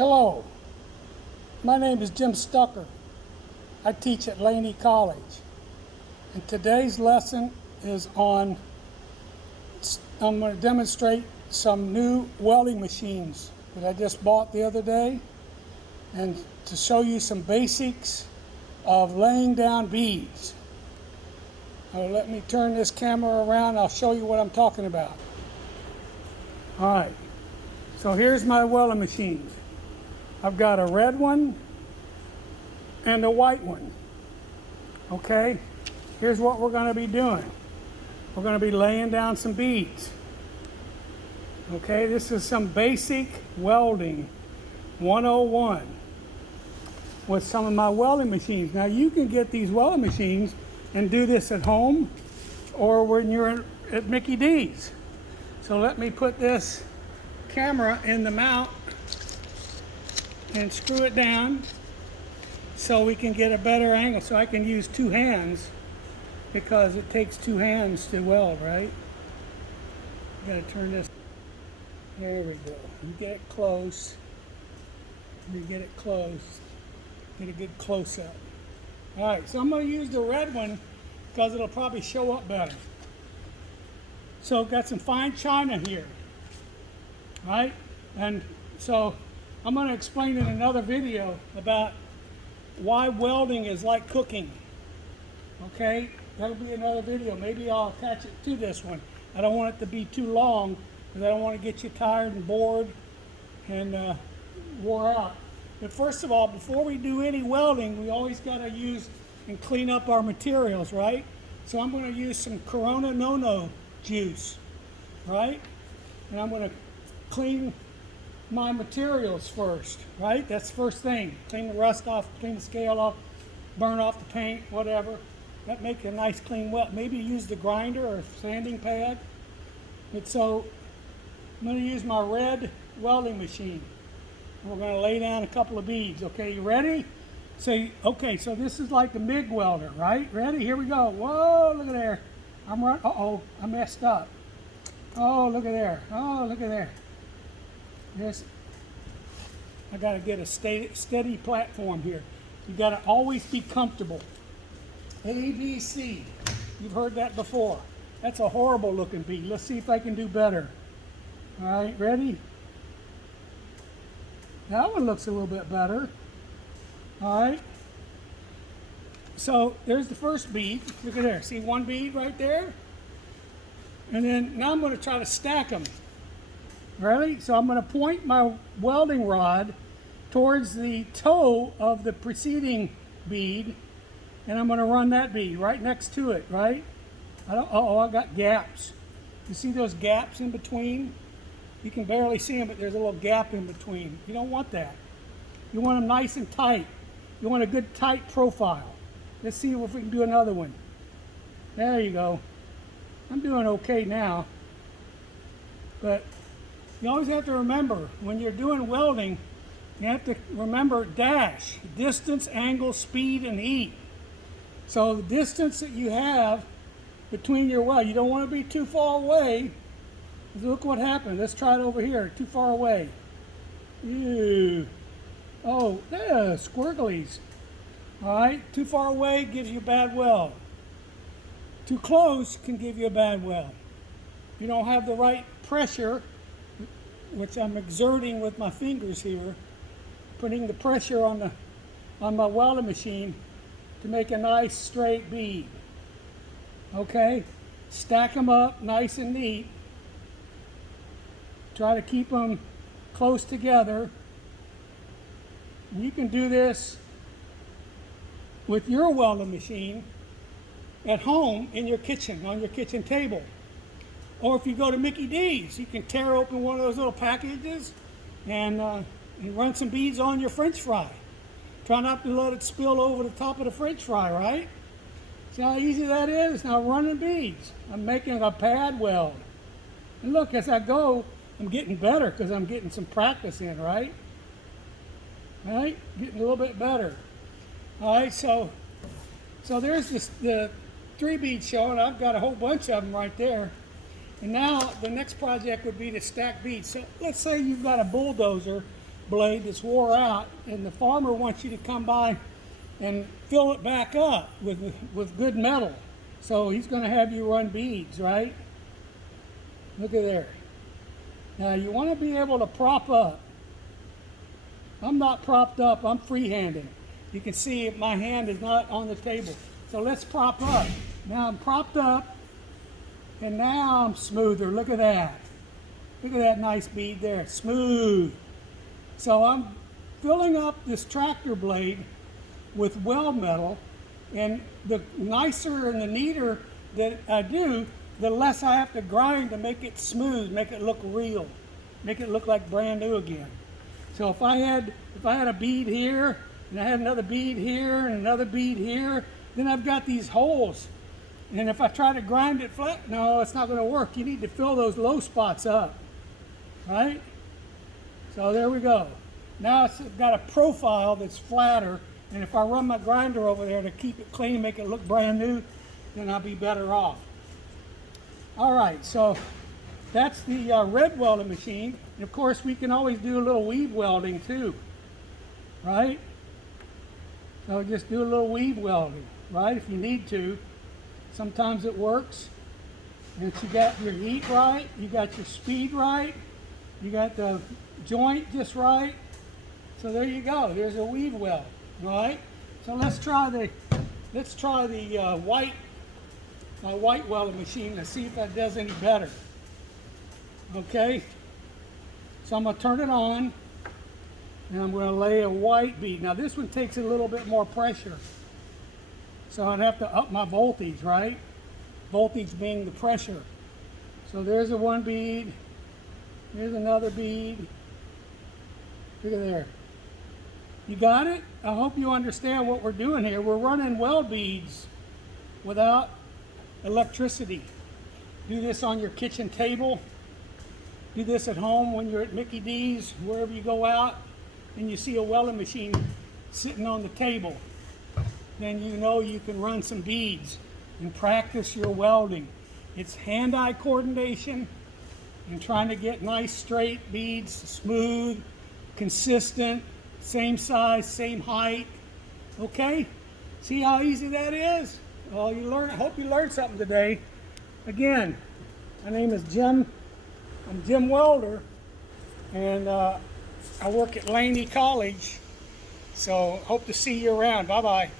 Hello, my name is Jim Stucker. I teach at Laney College. And today's lesson is I'm going to demonstrate some new welding machines that I just bought the other day, and to show you some basics of laying down beads. Now let me turn this camera around, I'll show you what I'm talking about. Alright, so here's my welding machines. I've got a red one and a white one. Okay, here's what we're going to be doing. We're going to be laying down some beads. Okay, this is some basic welding 101 with some of my welding machines. Now you can get these welding machines and do this at home or when you're at Micky D's. So let me put this camera in the mount and screw it down so we can get a better angle, so I can use two hands, because it takes two hands to weld, right? You gotta turn this. There we go. You get it close. You get it close. Get a good close up. All right, so I'm going to use the red one because it'll probably show up better. So got some fine china here, right? And so I'm going to explain in another video about why welding is like cooking. Okay, that'll be another video. Maybe I'll attach it to this one. I don't want it to be too long because I don't want to get you tired and bored and wore out. But first of all, before we do any welding, we always got to use and clean up our materials, right? So I'm going to use some Corona No-No juice, right? And I'm going to clean my materials first, right? That's the first thing. Clean the rust off, clean the scale off, burn off the paint, whatever. That makes a nice clean weld. Maybe use the grinder or sanding pad. But so I'm going to use my red welding machine. We're going to lay down a couple of beads. Okay, you ready? Okay, so this is like the MIG welder, right? Ready? Here we go. Whoa, look at there. I'm running. Uh-oh, I messed up. Oh, look at there. Oh, look at there. This, I got to get a steady platform here. You got to always be comfortable. A, B, C. You've heard that before. That's a horrible looking bead. Let's see if I can do better. All right, ready? That one looks a little bit better. All right. So there's the first bead. Look at there. See one bead right there? And then now I'm going to try to stack them. Ready? So I'm going to point my welding rod towards the toe of the preceding bead, and I'm going to run that bead right next to it, right? I got gaps. You see those gaps in between? You can barely see them, but there's a little gap in between. You don't want that. You want them nice and tight. You want a good tight profile. Let's see if we can do another one. There you go. I'm doing okay now. But you always have to remember, when you're doing welding, you have to remember DASH, distance, angle, speed, and heat. So the distance that you have between your weld, you don't want to be too far away. Look what happened. Let's try it over here. Too far away. Ew. Oh, yeah, squirglies. All right, too far away gives you a bad weld. Too close can give you a bad weld. If you don't have the right pressure, which I'm exerting with my fingers here, putting the pressure on my welding machine to make a nice straight bead. Okay, stack them up nice and neat. Try to keep them close together. You can do this with your welding machine at home in your kitchen, on your kitchen table. Or if you go to Micky D's, you can tear open one of those little packages and run some beads on your French fry. Try not to let it spill over the top of the French fry, right? See how easy that is? Now running beads. I'm making a pad weld. And look, as I go, I'm getting better because I'm getting some practice in, right? All right, getting a little bit better. All right, so there's the 3 bead showing. I've got a whole bunch of them right there. And now the next project would be to stack beads. So let's say you've got a bulldozer blade that's wore out, and the farmer wants you to come by and fill it back up with good metal. So he's going to have you run beads, right? Look at there. Now you want to be able to prop up. I'm not propped up, I'm freehanding. You can see my hand is not on the table. So let's prop up. Now I'm propped up, and now I'm smoother. Look at that. Look at that nice bead there, smooth. So I'm filling up this tractor blade with weld metal, and the nicer and the neater that I do, the less I have to grind to make it smooth, make it look real, make it look like brand new again. So if I had a bead here, and I had another bead here, and another bead here, then I've got these holes. And if I try to grind it flat, no, it's not going to work. You need to fill those low spots up, right? So there we go. Now it's got a profile that's flatter, and if I run my grinder over there to keep it clean, make it look brand new, then I'll be better off. All right, so that's the red welding machine. And of course, we can always do a little weave welding too, right? So just do a little weave welding, right, if you need to. Sometimes it works. And if you got your heat right, you got your speed right, you got the joint just right. So there you go. There's a weave weld. All right. So let's try the my white welding machine to see if that does any better. Okay. So I'm gonna turn it on, and I'm gonna lay a white bead. Now this one takes a little bit more pressure, so I'd have to up my voltage, right? Voltage being the pressure. So there's a one bead. Here's another bead. Look at there. You got it? I hope you understand what we're doing here. We're running weld beads without electricity. Do this on your kitchen table. Do this at home when you're at Micky D's, wherever you go out, and you see a welding machine sitting on the table. Then you know you can run some beads and practice your welding. It's hand-eye coordination and trying to get nice straight beads, smooth, consistent, same size, same height. Okay? See how easy that is? Well, I hope you learned something today. Again, my name is Jim. I'm Jim Welder, and I work at Laney College. So hope to see you around. Bye-bye.